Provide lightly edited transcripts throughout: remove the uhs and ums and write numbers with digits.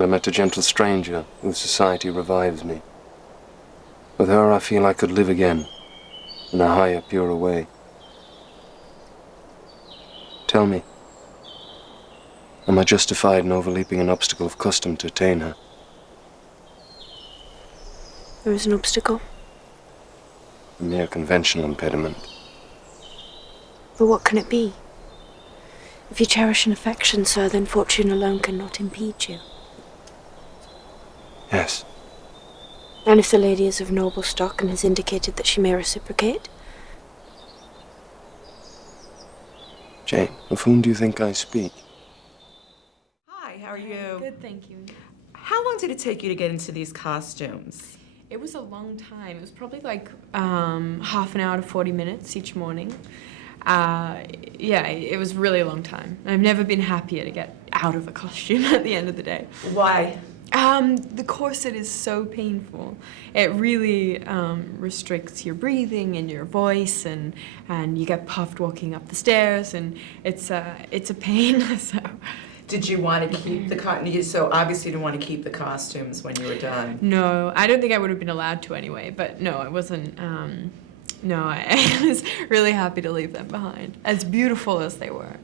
when I met a gentle stranger whose society revives me. With her, I feel I could live again, in a higher, purer way. Tell me, am I justified in overleaping an obstacle of custom to attain her? There is an obstacle. A mere conventional impediment. But what can it be? If you cherish an affection, sir, then fortune alone cannot impede you. Yes. And if the lady is of noble stock and has indicated that she may reciprocate? Jane, of whom do you think I speak? Hi, how are you? Good, thank you. How long did it take you to get into these costumes? It was a long time. It was probably like half an hour to 40 minutes each morning. Yeah, it was really a long time. I've never been happier to get out of a costume at the end of the day. Why? The corset is so painful. It really restricts your breathing and your voice, and you get puffed walking up the stairs, and it's a pain. So. Did you want to keep the so obviously you didn't want to keep the costumes when you were done? No, I don't think I would have been allowed to anyway, but no, it wasn't, no, I was really happy to leave them behind, as beautiful as they were.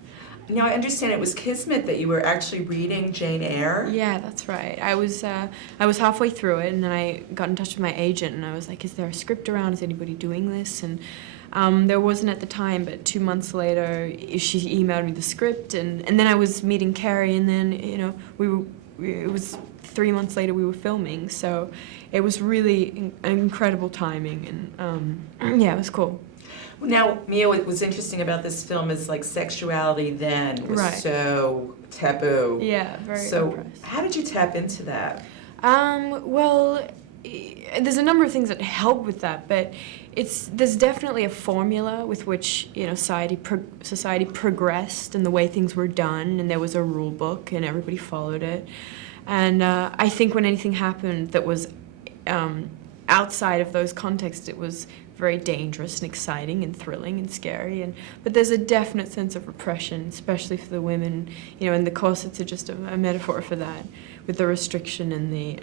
Now, I understand it was kismet that you were actually reading Jane Eyre? Yeah, that's right. I was halfway through it, and then I got in touch with my agent, and I was like, is there a script around? Is anybody doing this? And there wasn't at the time, but 2 months later, she emailed me the script, and then I was meeting Carrie, and then, you know, it was 3 months later we were filming, so it was really incredible timing, and yeah, it was cool. Now, Mia, what was interesting about this film is like sexuality then was so taboo. Yeah, very So impressed. how did you tap into that? Well, there's a number of things that help with that, but there's definitely a formula with which, you know, society progressed and the way things were done, and there was a rule book and everybody followed it. And I think when anything happened that was outside of those contexts, it was very dangerous and exciting and thrilling and scary. But there's a definite sense of repression, especially for the women, you know, and the corsets are just a metaphor for that, with the restriction and the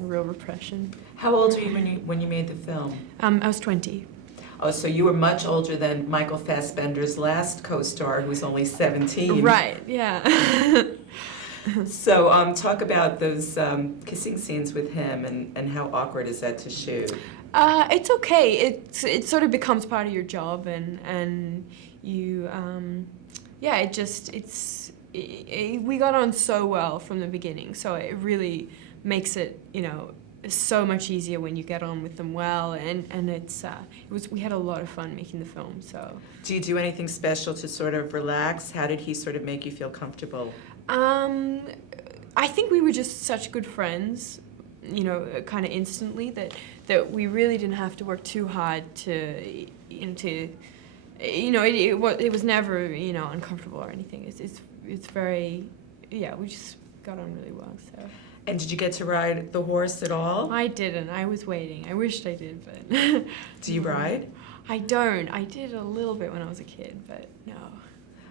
real repression. How old were you when you made the film? I was 20. Oh, so you were much older than Michael Fassbender's last co-star, who was only 17. Right, yeah. So talk about those kissing scenes with him, and how awkward is that to shoot? It's okay. It sort of becomes part of your job, and you, yeah, we got on so well from the beginning, so it really makes it, you know, so much easier when you get on with them well, and we had a lot of fun making the film. So. Do you do anything special to sort of relax? How did he sort of make you feel comfortable? I think we were just such good friends, you know, kind of instantly, that we really didn't have to work too hard to, you know, it was never, you know, uncomfortable or anything. It's very, yeah, we just got on really well, so. And did you get to ride the horse at all? I didn't. I was waiting. I wished I did, but. Do you ride? I don't. I did a little bit when I was a kid, but no.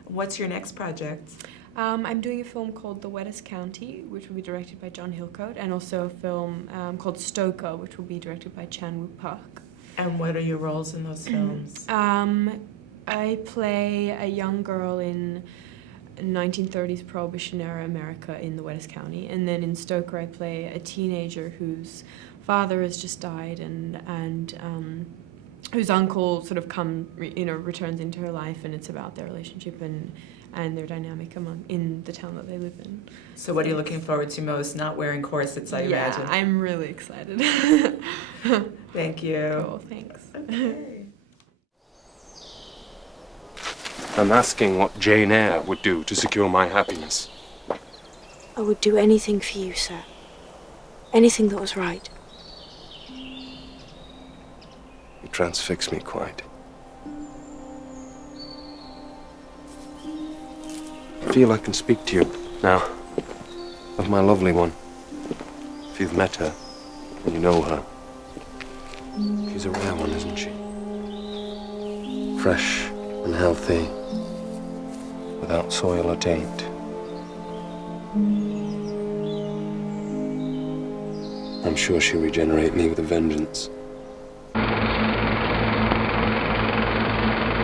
What's your next project? I'm doing a film called The Wettest County, which will be directed by John Hillcoat, and also a film called Stoker, which will be directed by Chan-wook Park. And what are your roles in those films? I play a young girl in 1930s Prohibition-era America in the Wettest County, and then in Stoker I play a teenager whose father has just died, and whose uncle sort of returns into her life, and it's about their relationship and their dynamic in the town that they live in. So what are you looking forward to most? Not wearing corsets, I imagine. Yeah, I'm really excited. Thank you. Cool, thanks. Okay. I'm asking what Jane Eyre would do to secure my happiness. I would do anything for you, sir. Anything that was right. You transfix me quite. I feel I can speak to you now of my lovely one. If you've met her and you know her, she's a rare one, isn't she? Fresh and healthy, without soil or taint. I'm sure she'll regenerate me with a vengeance.